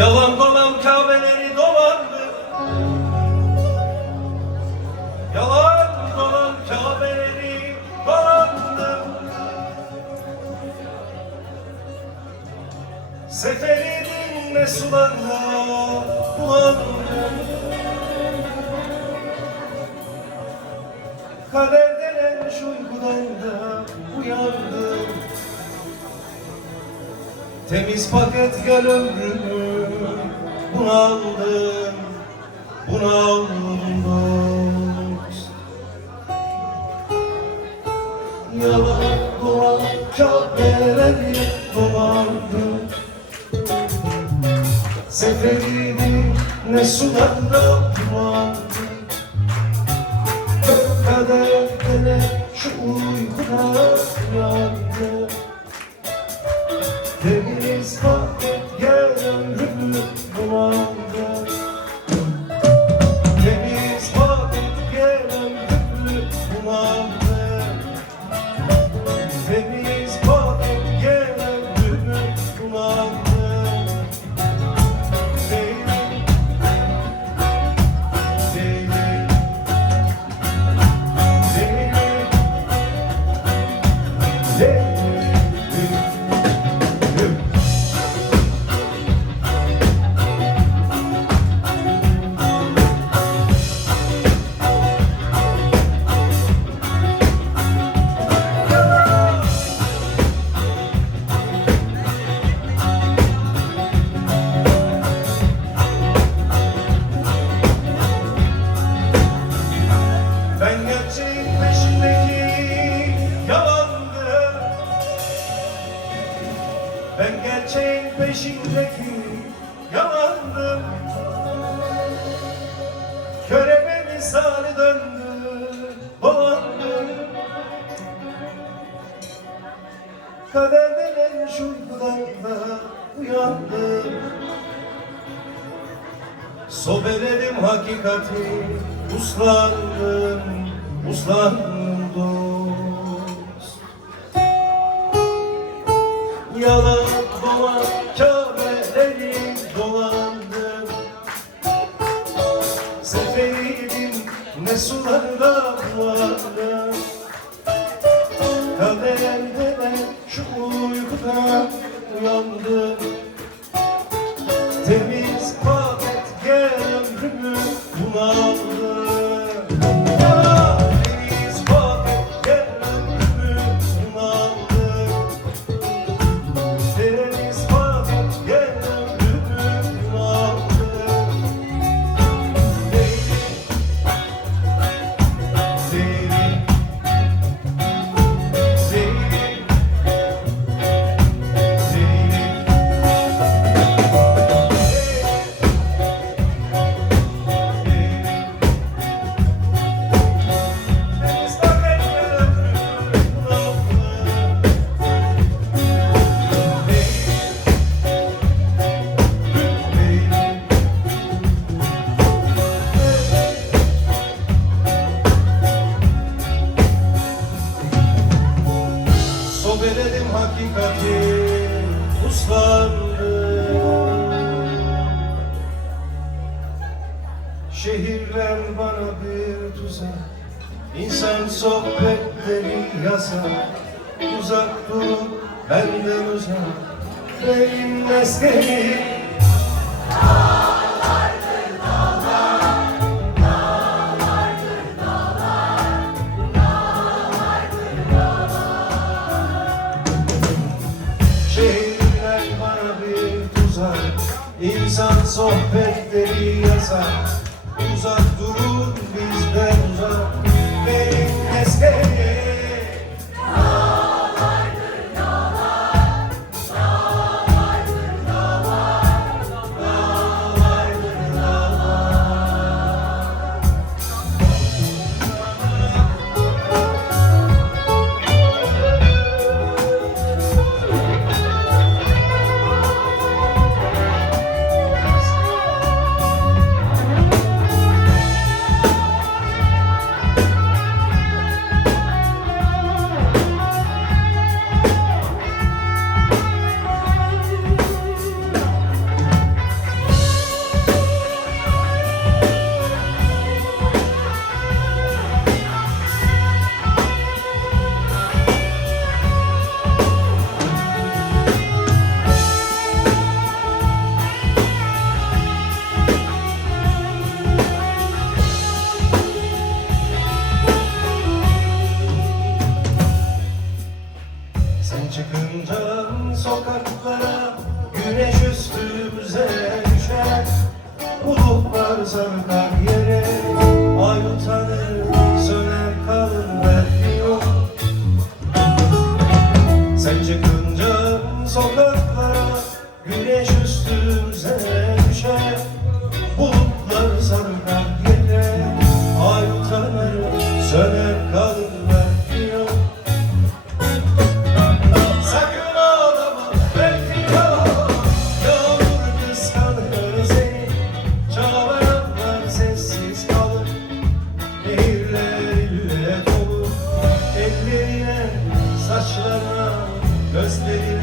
Yalan dolan Kabe'leri dolandı. Yalan dolan Kabe'leri dolandı. Seferinin mesularına bulandı. Kader denen şu uykudan da uyandım. Temiz paket gel ömrümü bunaldım, bunaldım dost. Yalan dolan Kabe'leri dolandım. Seferini ne sularda bulandım. Kader denen şu uykudan uyandım. Temiz paket gel ömrümü bulandım. Temiz paket gel ömrümü bulandım. Temiz paket gel ömrümü bulandım. Leylim, leylim, leylim, leylim. Ben gerçeğin peşindeki yalandım. Ben gerçeğin peşindeki yalandım. Körebe misali döndü, dolandım. Kader denen şu uykudan da uyandım. Sobeledim hakikati, uslandım, uslandım dost. Yalan dolan Kabe'leri dolandım. Seferiydim ne sularda bulandım. Kader denen şu uykudan uyandım. Temiz paket gel ömrümü bunaldım. Temiz paket gel ömrümü bunaldım. Temiz paket gel ömrümü bunaldım. Leylim, leylim, leylim, leylim. Sobeledim hakikati, uslandım. Şehirler bana bir tuzak, İnsan sohbetleri yasak. Uzak durup benden uzak, benim meskenim. Şehirler bana bir tuzak, İnsan sohbetleri yasak. Uzak durun bizden uzak, benim meskenim. Sen çıkınca sokaklara güneş üstümüze düşer. Bulutlar sarkar yere, ay utanır, söner kalır belki yok. Sen çıkınca sokaklara güneş üstümüze düşer. Bulutlar sarkar yere, ay utanır, söner kalır belki yok. Sakın ağlama, belki ağlama, yağmur kıskanır seni. Çağlayanlar sessiz kalır, nehirler ile dolu. Ellerine, saçlarına, gözlerine